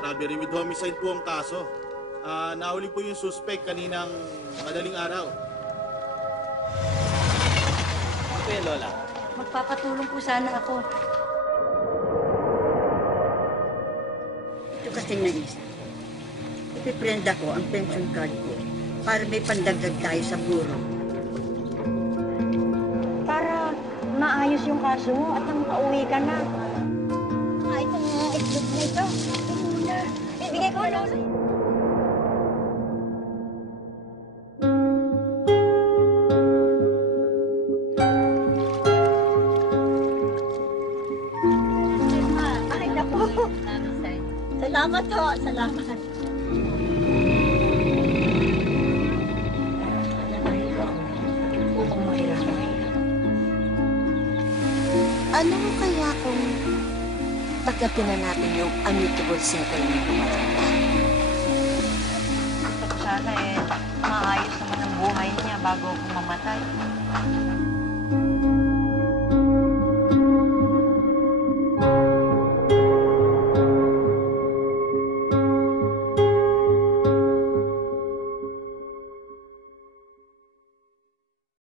Robbery with homicide po ang kaso. Nahuli po yung suspect kaninang madaling araw. Ano po yan, Lola? Magpapatulong po sana ako. Ito kasi naisa. Ipiprend ako ang pension card ko para may pandagdag tayo sa buro. Para maayos yung kaso mo at nang pauwi ka na. Itong itlog na ito. Ito muna. Bibigay ko na. Ay, naku. Salamat ho. Salamat. Ano kaya kung tagapin na natin yung amicable settlement ng matanda? Gusto ko sana maayos naman ang buhay niya bago ako mamatay.